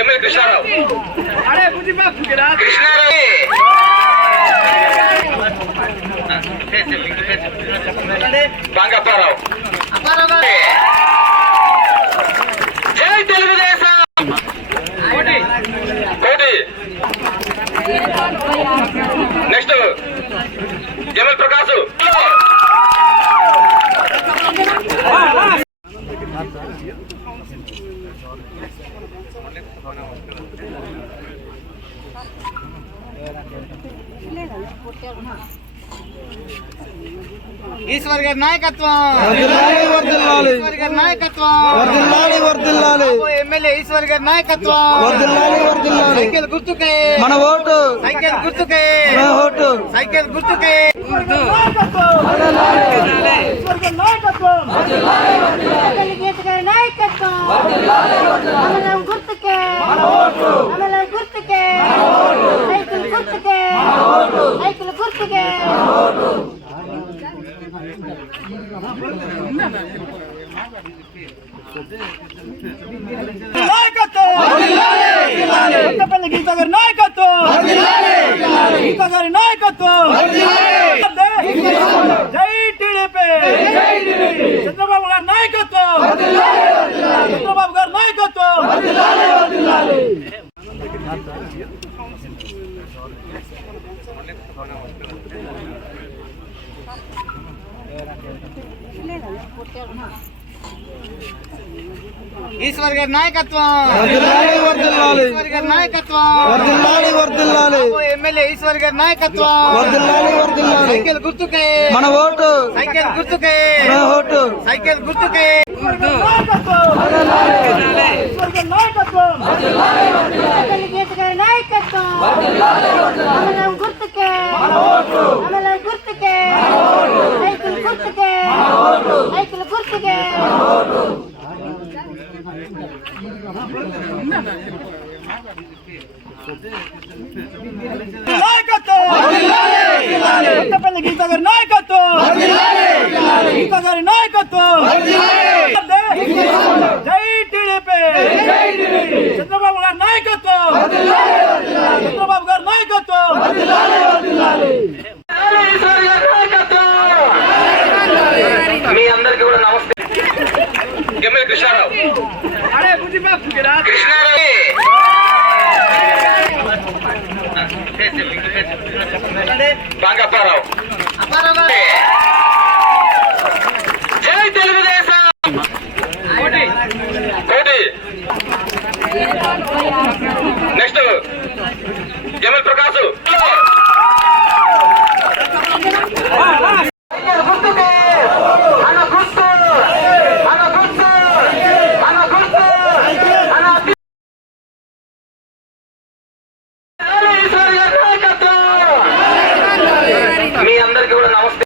MLA Krishnarao బాంగప్పారావు జై తెలుగుదేశం కోటి next Jamal Prakash Eshwar గారి నాయకత్వం, ఈశ్వర్ గారి నాయకత్వం, ఎమ్మెల్యే ఈశ్వర్ గారి నాయకత్వం, సైకిల్ గుర్తుకే మన ఓటు, సైకిల్ గుర్తుకే ఓటు, సైకిల్ గుర్తుకే గీత గారి నాయకత్వం, గీత గారి నాయకత్వం, జై టీడీపీ, చంద్రబాబు గారి నాయకత్వం, చంద్రబాబు గారి నాయకత్వం. ఈశ్వర్ గారి నాయకత్వం, ఈశ్వర్ గారి నాయకత్వం, ఎమ్మెల్యే ఈశ్వర్ గారి నాయకత్వం, సైకిల్ గుర్తుకే మన ఓటు, సైకిల్ గుర్తుకే ఓటు, సైకిల్ గుర్తుకే గీత గారి నాయకత్వం, గీత గారి నాయకత్వం, జై టీడీపీ, చంద్రబాబు గారి నాయకత్వం, చంద్రబాబు గారి నాయకత్వం. మీ అందరికీ కూడా నమస్తే. ఎమ్మెల్యే కృష్ణారావు బాంగప్పారావు జై తెలుగుదేశం కోటి నెక్స్ట్